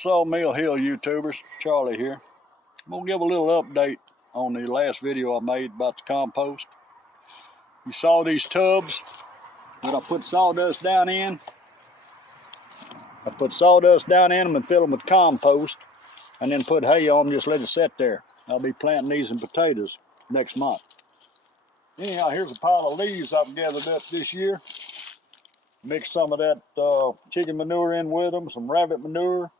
Sawmill Hill YouTubers, Charlie here. I'm gonna give a little update on the last video I made about the compost. You saw these tubs that I put sawdust down in. I put sawdust down in them and fill them with compost, and then put hay on them, just let it sit there. I'll be planting these in potatoes next month. Anyhow, here's a pile of leaves I've gathered up this year. Mixed some of that chicken manure in with them, some rabbit manure.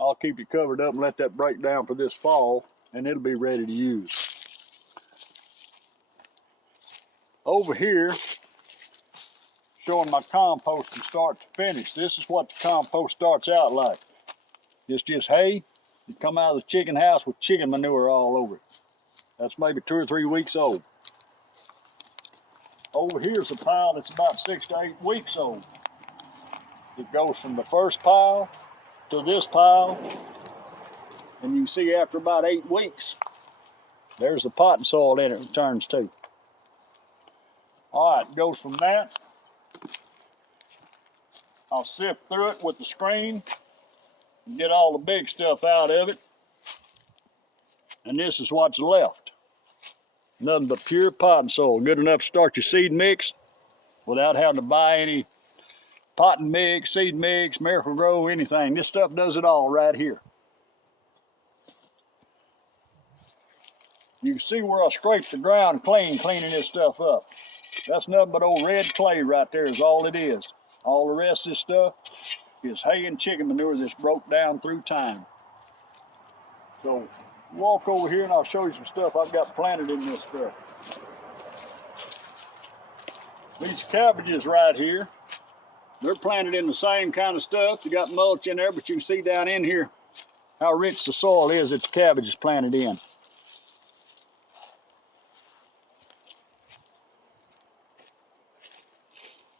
I'll keep it covered up and let that break down for this fall, and it'll be ready to use. Over here, showing my compost from start to finish. This is what the compost starts out like. It's just hay. You come out of the chicken house with chicken manure all over it. That's maybe 2 or 3 weeks old. Over here's a pile that's about 6 to 8 weeks old. It goes from the first pile to this pile, and you can see after about 8 weeks, there's the potting soil in it returns to. All right, it goes from that. I'll sift through it with the screen and get all the big stuff out of it. And this is what's left. Nothing but pure potting soil, good enough to start your seed mix without having to buy any potting mix, seed mix, Miracle-Gro, anything. This stuff does it all right here. You can see where I scraped the ground clean, cleaning this stuff up. That's nothing but old red clay right there is all it is. All the rest of this stuff is hay and chicken manure that's broke down through time. So walk over here and I'll show you some stuff I've got planted in this stuff. These cabbages right here, they're planted in the same kind of stuff. They got mulch in there, but you can see down in here how rich the soil is that the cabbage is planted in.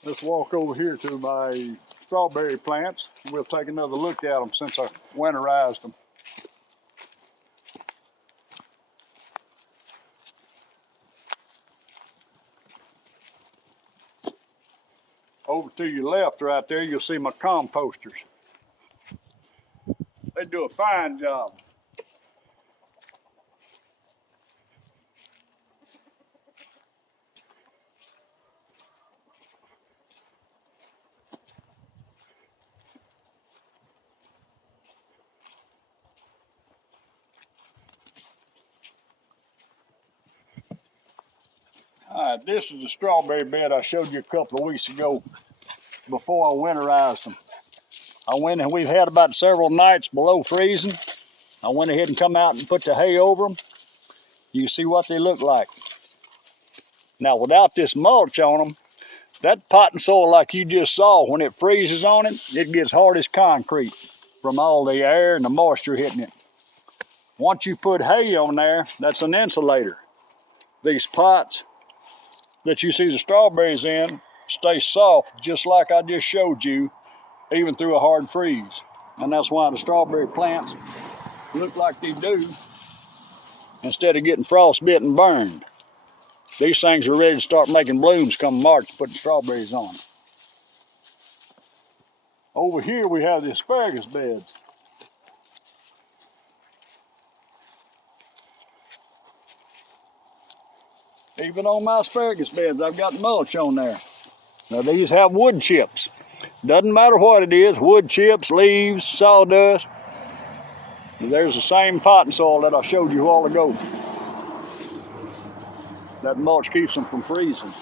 Let's walk over here to my strawberry plants. We'll take another look at them since I winterized them. Over to your left right there, you'll see my composters. They do a fine job. All right, this is the strawberry bed I showed you a couple of weeks ago before I winterized them. I went and we've had about several nights below freezing. I went ahead and come out and put the hay over them. You can see what they look like. Now, without this mulch on them, that potting soil like you just saw, when it freezes on it, it gets hard as concrete from all the air and the moisture hitting it. Once you put hay on there, that's an insulator. These pots that you see the strawberries in stay soft, just like I just showed you, even through a hard freeze. And that's why the strawberry plants look like they do, instead of getting frostbitten and burned. These things are ready to start making blooms come March, putting strawberries on. Over here we have the asparagus beds. Even on my asparagus beds, I've got mulch on there. Now these have wood chips. Doesn't matter what it is, wood chips, leaves, sawdust. There's the same potting soil that I showed you a while ago. That mulch keeps them from freezing.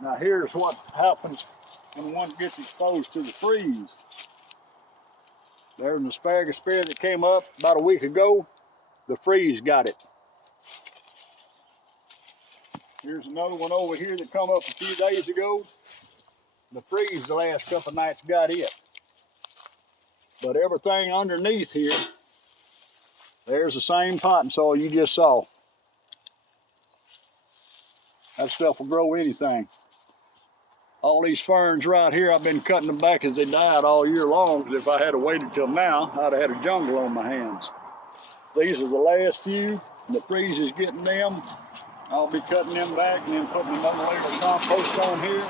Now here's what happens when one gets exposed to the freeze. There's an asparagus spear that came up about a week ago. The freeze got it. Here's another one over here that come up a few days ago. The freeze the last couple of nights got it. But everything underneath here, there's the same potting soil you just saw. That stuff will grow anything. All these ferns right here, I've been cutting them back as they died all year long, because if I had waited till now, I'd have had a jungle on my hands. These are the last few. The freeze is getting them. I'll be cutting them back and then putting another layer of compost on here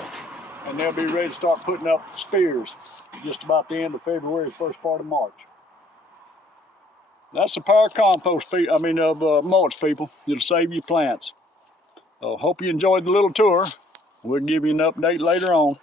and they'll be ready to start putting up spears just about the end of February, first part of March. That's the power compost, mulch, people. It'll save you plants. Hope you enjoyed the little tour. We'll give you an update later on.